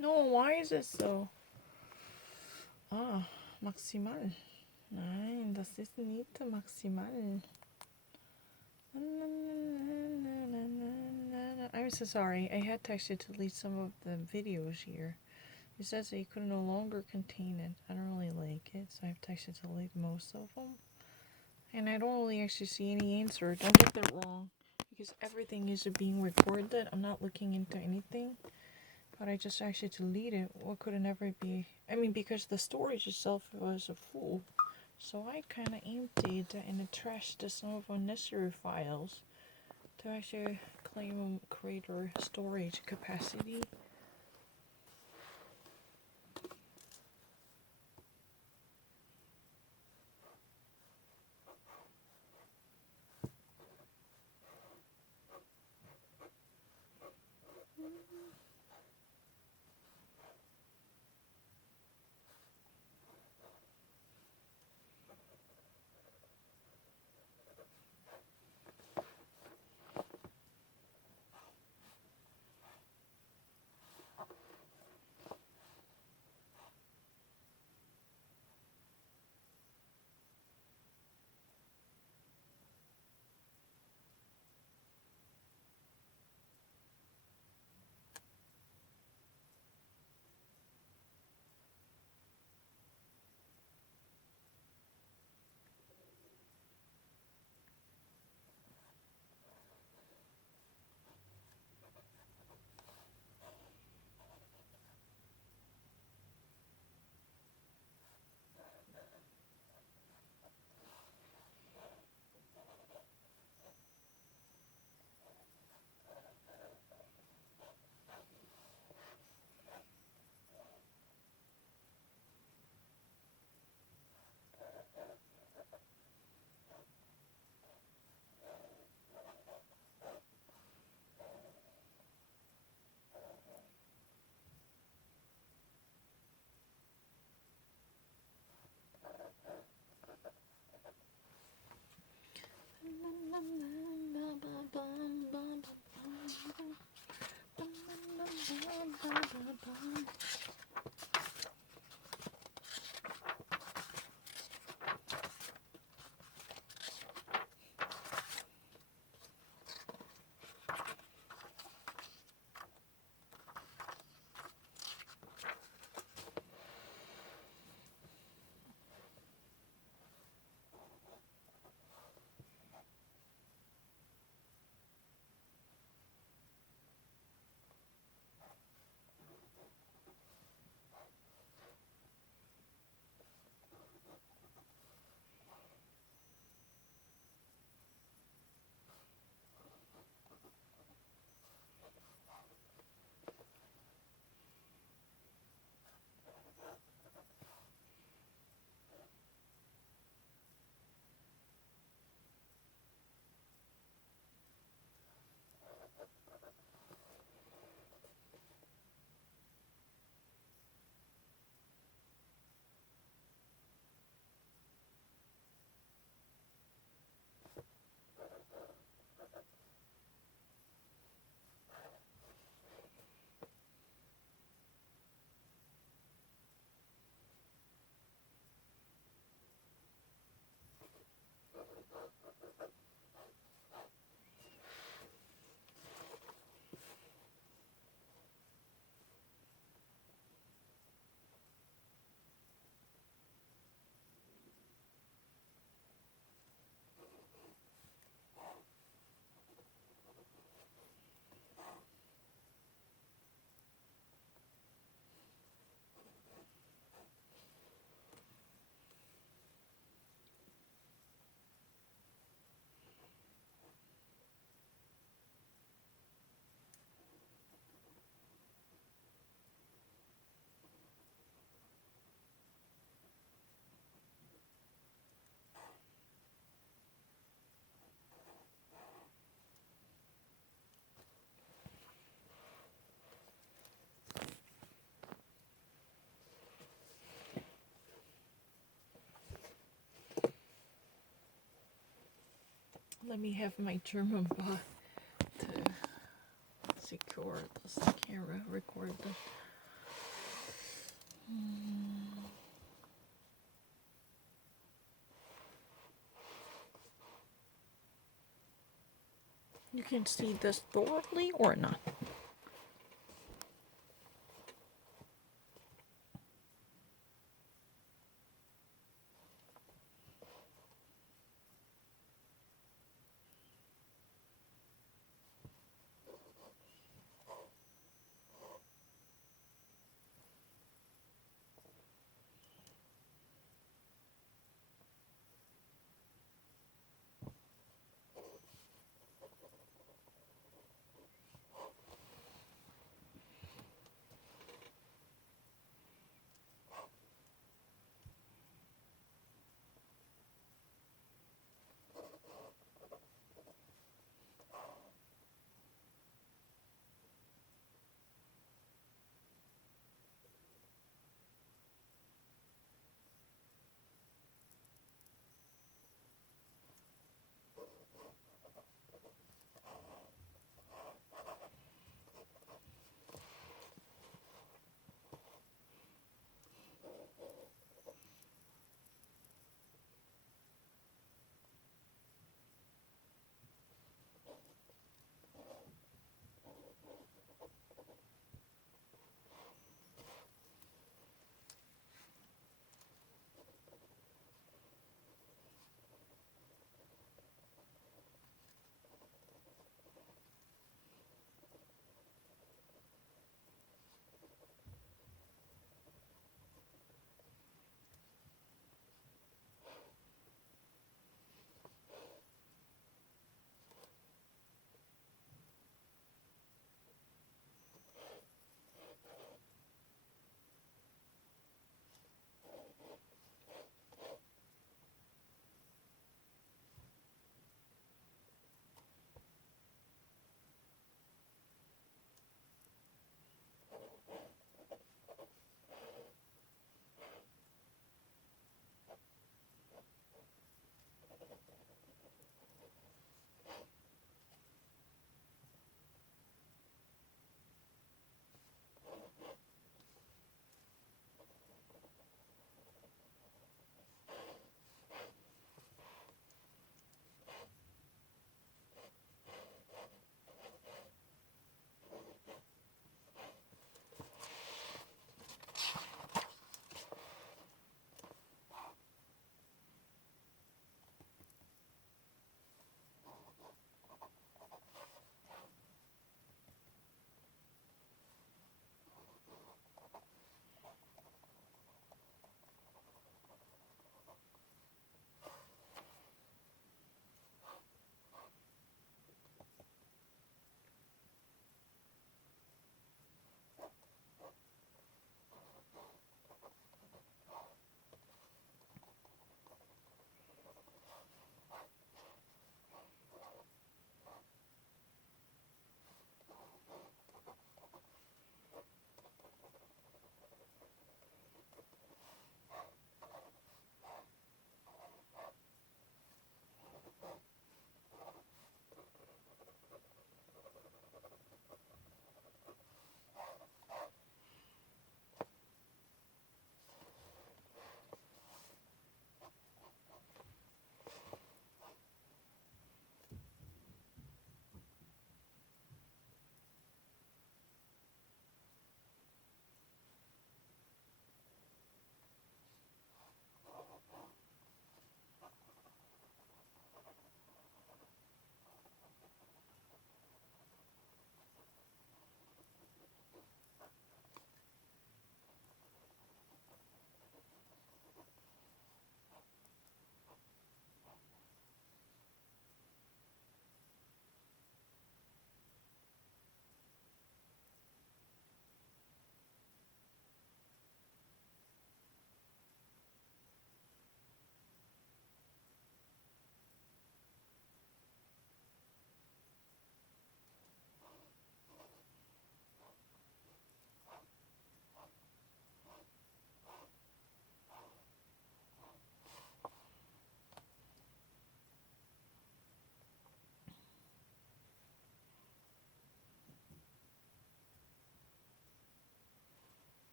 No, why is it so? Ah, maximal. Nein, das ist nicht maximal. I'm so sorry. I had texted to delete some of the videos here. It says that you could no longer contain it. I don't really like it, so I've texted to delete most of them. And I don't really actually see any answer. Don't get that wrong. Because everything is being recorded. I'm not looking into anything. But I just actually deleted it. What could it never be? I mean, because the storage itself was full. So I kind of emptied and trashed some of unnecessary files to actually claim greater storage capacity. Let me have my German bot to secure this camera, record the You can see this thoroughly or not.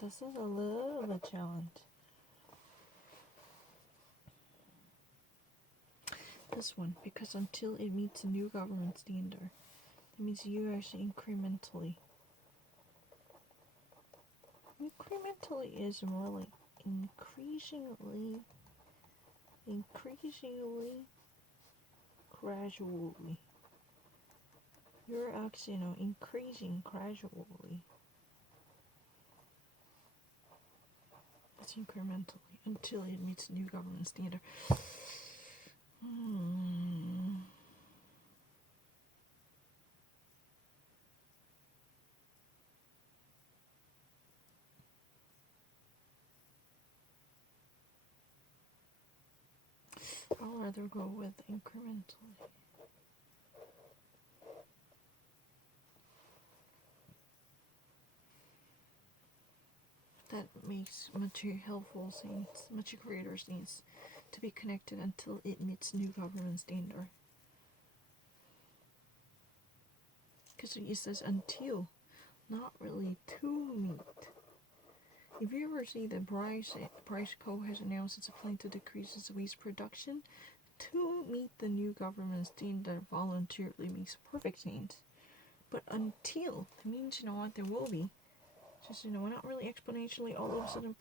this is a little bit challenge. This one, because until it meets a new government standard, that means you actually incrementally. Incrementally is more like increasingly, gradually. You're actually, increasing gradually. That's incrementally until it meets new government standard. I'll rather go with incrementally. That makes much helpful things, much greater things to be connected until it meets new government standard. Because it says until, not really to meet. If you ever see that Price Co. has announced its plan to decrease its waste production to meet the new government standard voluntarily makes perfect sense. But until, it means, there will be. Just, not really exponentially all of a sudden,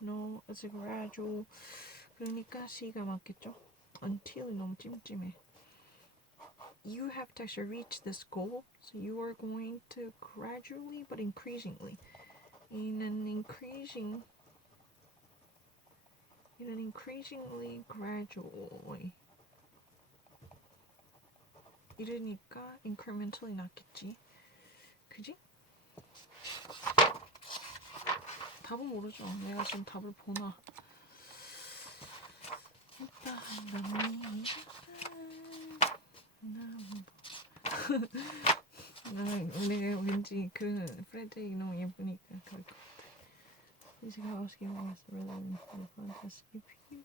no, it's a gradual. 그러니까 C가 맞겠죠? Until 너무 찜찜해. You have to actually reach this goal, so you are going to gradually but increasingly. In an increasingly gradually. 이러니까 incrementally 낫겠지. 그지? 답은 모르죠. 내가 지금 답을 보나. 내가 왠지 그 프레드릭 너무 예쁘니까 그럴 것 같아. Is it asking us rather than the fantastic view?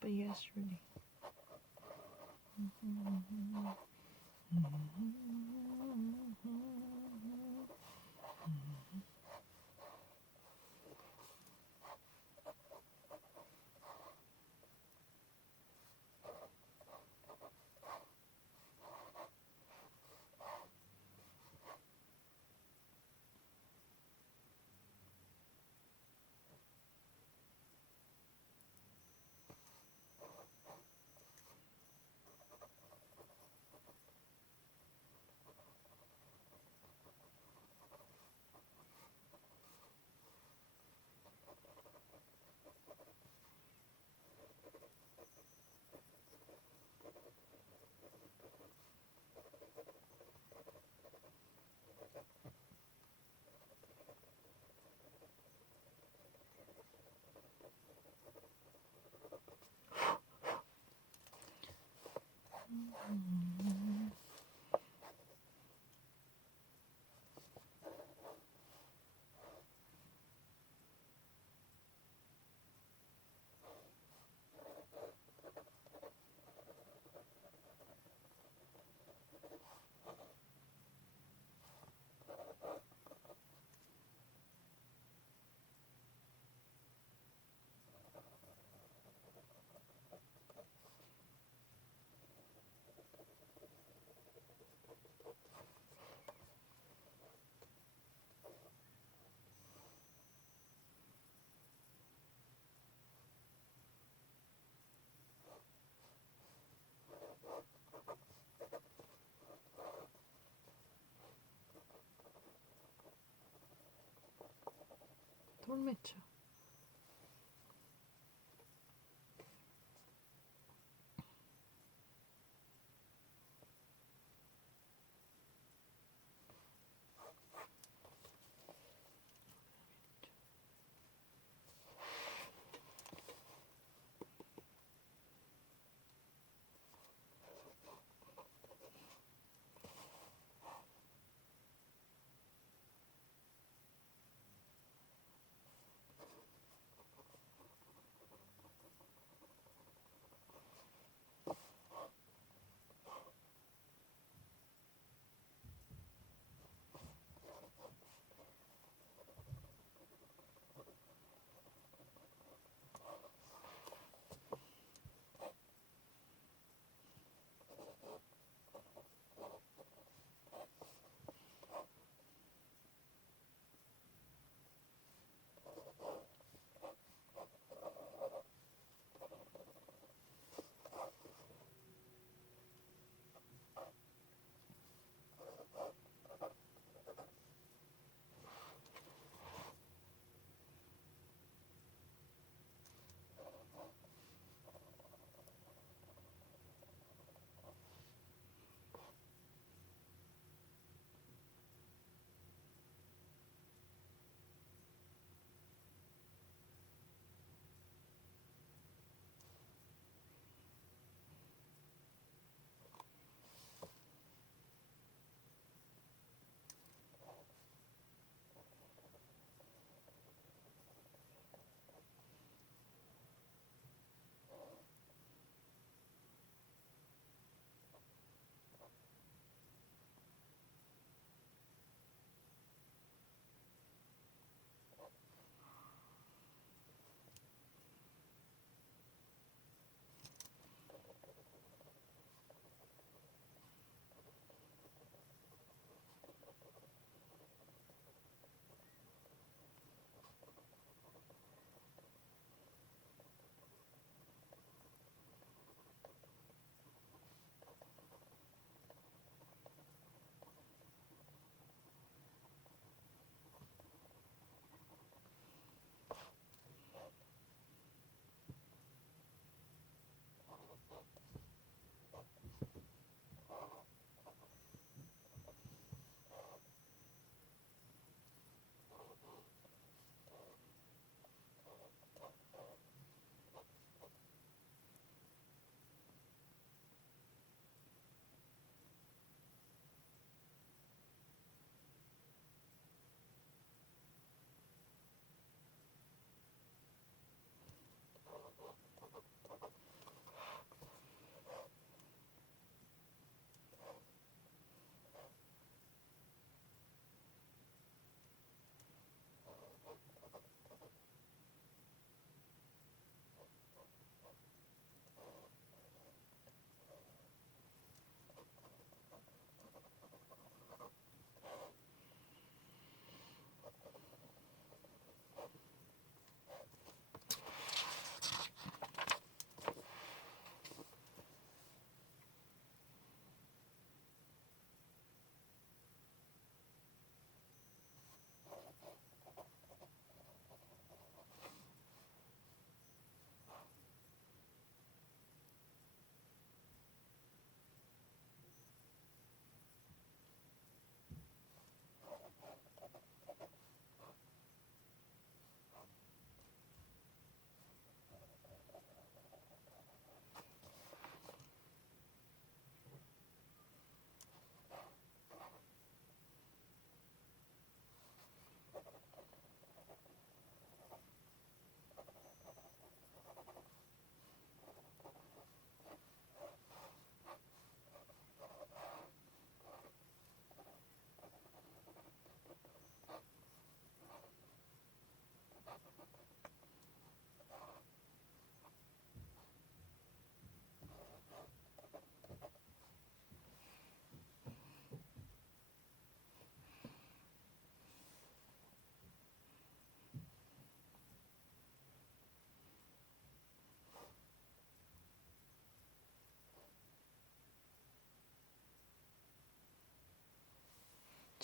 But yes, really. 돌매쳐.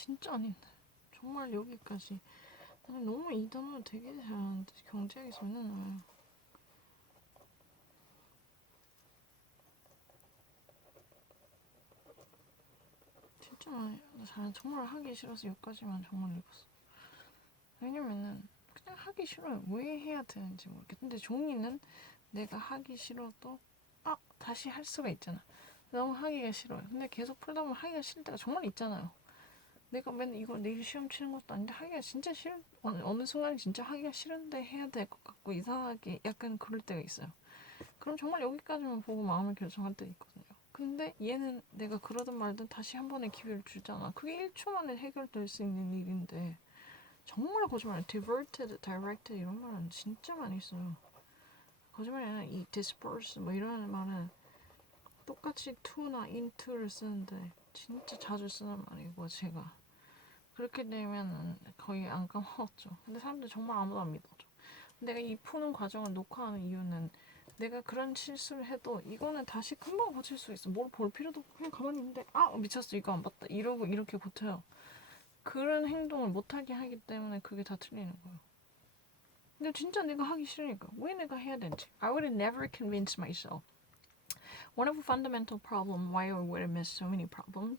진짜 아닌데. 정말 여기까지. 나는 너무 이 단어 되게 잘하는데 경제학에서 맨날 나와요. 진짜 많이. 정말 하기 싫어서 여기까지만 정말 읽었어. 왜냐면은 그냥 하기 싫어요. 왜 해야 되는지 모르겠어. 근데 종이는 내가 하기 싫어도 다시 할 수가 있잖아. 너무 하기가 싫어요. 근데 계속 풀다 보면 하기가 싫을 때가 정말 있잖아요. 내가 맨날 이거 내일 시험 치는 것도 아닌데 하기가 진짜 어느 순간 진짜 하기가 싫은데 해야 될 것 같고 이상하게 약간 그럴 때가 있어요. 그럼 정말 여기까지만 보고 마음을 결정할 때가 있거든요. 근데 얘는 내가 그러든 말든 다시 한 번의 기회를 주잖아. 그게 1초 만에 해결될 수 있는 일인데 정말 거짓말이야. diverted, directed 이런 말은 진짜 많이 써요. 거짓말이 아니라 이 disperse 뭐 이런 말은 똑같이 to나 into를 쓰는데 진짜 자주 쓰는 말이고 제가 그렇게 되면 거의 안 까먹었죠. 근데 사람들 정말 아무도 안 믿어줘. 내가 이 푸는 과정을 녹화하는 이유는 내가 그런 실수를 해도 이거는 다시 금방 고칠 수 있어. 뭘 볼 필요도 없고 그냥 가만히 있는데 미쳤어 이거 안 봤다 이러고 이렇게 고쳐요. 그런 행동을 못하게 하기 때문에 그게 다 틀리는 거예요. 근데 진짜 내가 하기 싫으니까 왜 내가 해야 되는지. I would never convince myself. One of the fundamental problems why I would have missed so many problems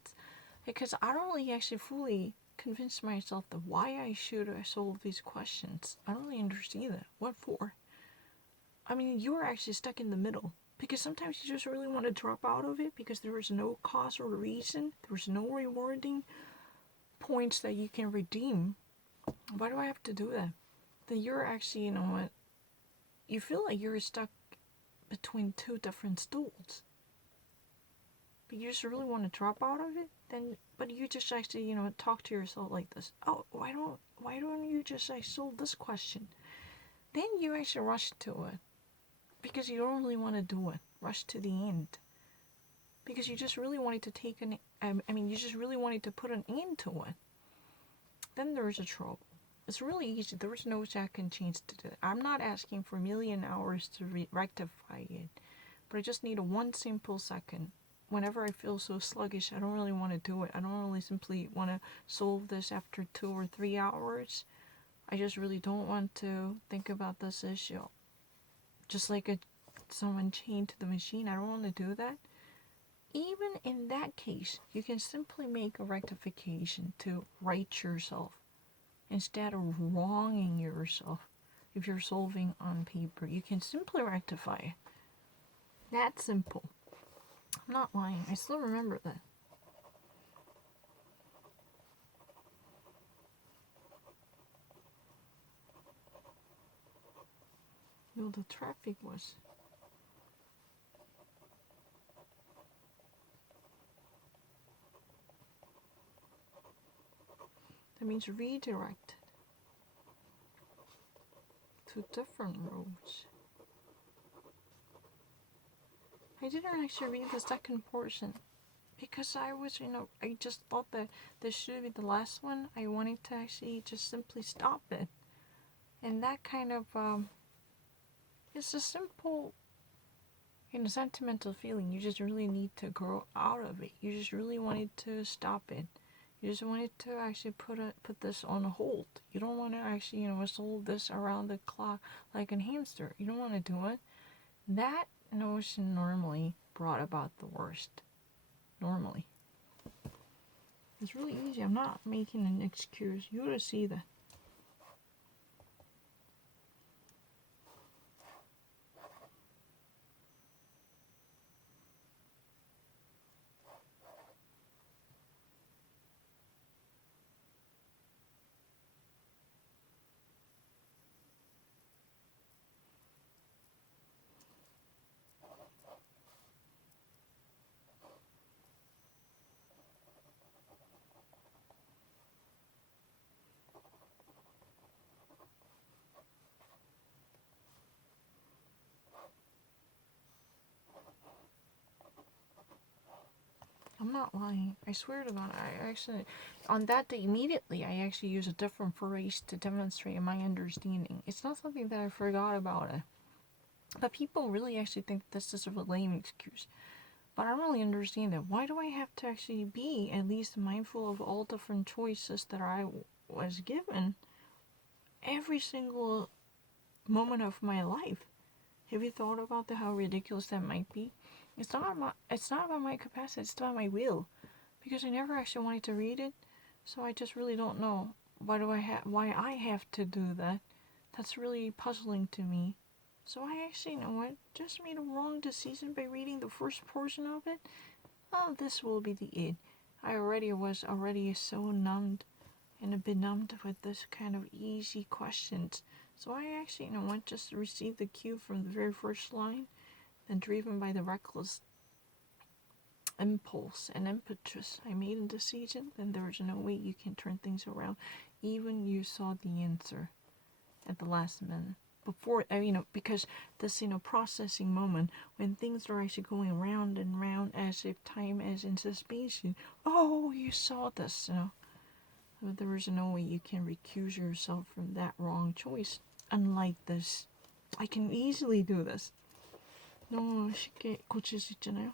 because I don't really actually fully convince myself that why I should solve these questions. I don't really understand that. What for? I mean, you're actually stuck in the middle. Because sometimes you just really want to drop out of it because there is no cause or reason. There's no rewarding points that you can redeem. Why do I have to do that? Then you're actually, you know what? You feel like you're stuck between two different stools. But you just really want to drop out of it, then but you just actually, you know, talk to yourself like this. Oh, why don't you just solve this question? Then you actually rush to it. Because you don't really want to do it. Rush to the end. Because you just really wanted to you just really wanted to put an end to it. Then there's a trouble. It's really easy. There's no second chance to do it. I'm not asking for a million hours to rectify it. But I just need a one simple second. Whenever I feel so sluggish, I don't really want to do it. I don't really simply want to solve this after 2 or 3 hours. I just really don't want to think about this issue. Just like someone chained to the machine, I don't want to do that. Even in that case, you can simply make a rectification to right yourself instead of wronging yourself. If you're solving on paper, you can simply rectify it. That simple. I'm not lying. I still remember that. Yo, the traffic was. That means redirected to different roads. I didn't actually read the second portion because I was, I just thought that this should be the last one. I wanted to actually just simply stop it. And that kind of, it's a simple, sentimental feeling. You just really need to grow out of it. You just really wanted to stop it. You just wanted to actually put this on hold. You don't want to actually, solve this around the clock like a hamster. You don't want to do it. That notion normally brought about the worst. Normally. It's really easy. I'm not making an excuse. You gotta see that. I'm not lying. I swear to God, I actually, on that day immediately, I actually use a different phrase to demonstrate my understanding. It's not something that I forgot about it. But people really actually think this is a lame excuse. But I don't really understand that. Why do I have to actually be at least mindful of all different choices that I was given every single moment of my life? Have you thought about how ridiculous that might be? It's not about my capacity, it's about my will. Because I never actually wanted to read it, so I just really don't know why I have to do that. That's really puzzling to me. So I actually, you know what, just made a wrong decision by reading the first portion of it. Oh, this will be the it. I was so numbed and benumbed with this kind of easy questions. So I actually, you know what, just received the cue from the very first line, then driven by the reckless impulse and impetus, I made a decision, then there was no way you can turn things around. Even you saw the answer at the last minute. Before, because this, processing moment when things are actually going round and round as if time is in suspension. Oh, you saw this, But there is no way you can recuse yourself from that wrong choice. Unlike this, I can easily do this. 너무 쉽게 고칠 수 있잖아요.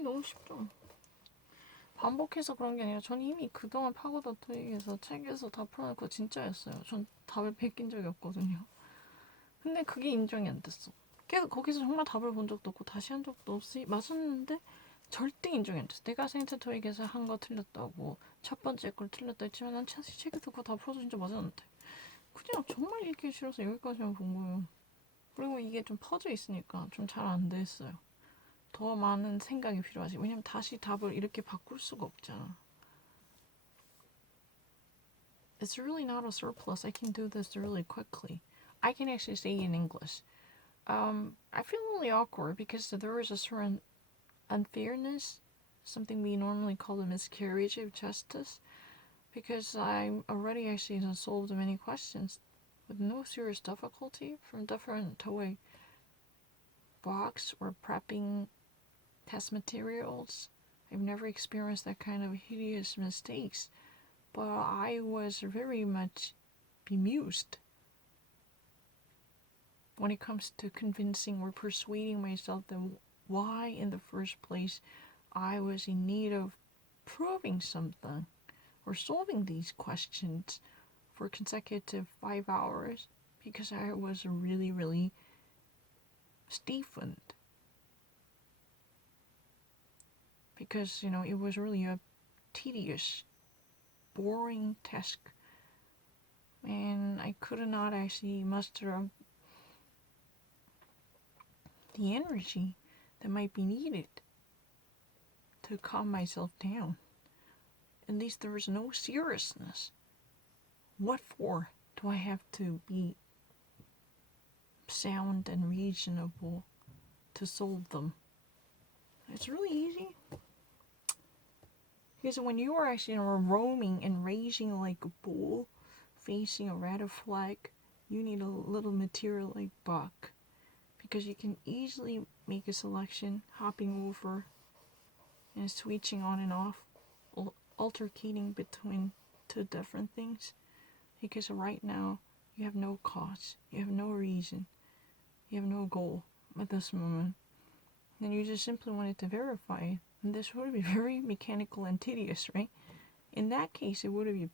너무 쉽죠. 반복해서 그런 게 아니라 전 이미 그동안 파고다 토익에서 책에서 다 풀어놓고 진짜였어요. 전 답을 베낀 적이 없거든요. 근데 그게 인정이 안 됐어. 계속 거기서 정말 답을 본 적도 없고 다시 한 적도 없이 맞았는데 절대 인정이 안 됐어. 내가 센터 토익에서 한 거 틀렸다고 첫 번째 걸 틀렸다 했지만 난 사실 책에서 그거 다 풀어서 진짜 맞았는데 그냥 정말 읽기 싫어서 여기까지만 본 거예요. 그리고 이게 좀 퍼져 있으니까 좀 잘 안 됐어요. 더 많은 생각이 필요하지. 왜냐면 다시 답을 이렇게 바꿀 수가 없잖아. It's really not a surplus. I can do this really quickly. I can actually say in English. I feel really awkward because there is a certain unfairness, something we normally call a miscarriage of justice, because I'm already actually solved many questions with no serious difficulty from different toy box or prepping test materials. I've never experienced that kind of hideous mistakes, but I was very much bemused when it comes to convincing or persuading myself that why in the first place I was in need of proving something or solving these questions for consecutive 5 hours, because I was really, really stiffened. Because, it was really a tedious, boring task. And I could not actually muster up the energy that might be needed to calm myself down. At least there was no seriousness. What for do I have to be sound and reasonable to solve them? It's really easy. Because when you are actually roaming and raging like a bull, facing a red flag, you need a little material like buck. Because you can easily make a selection, hopping over and switching on and off, altercating between two different things. Because right now, you have no cause, you have no reason, you have no goal at this moment. And you just simply wanted to verify it. And this would be very mechanical and tedious, right? In that case, it would be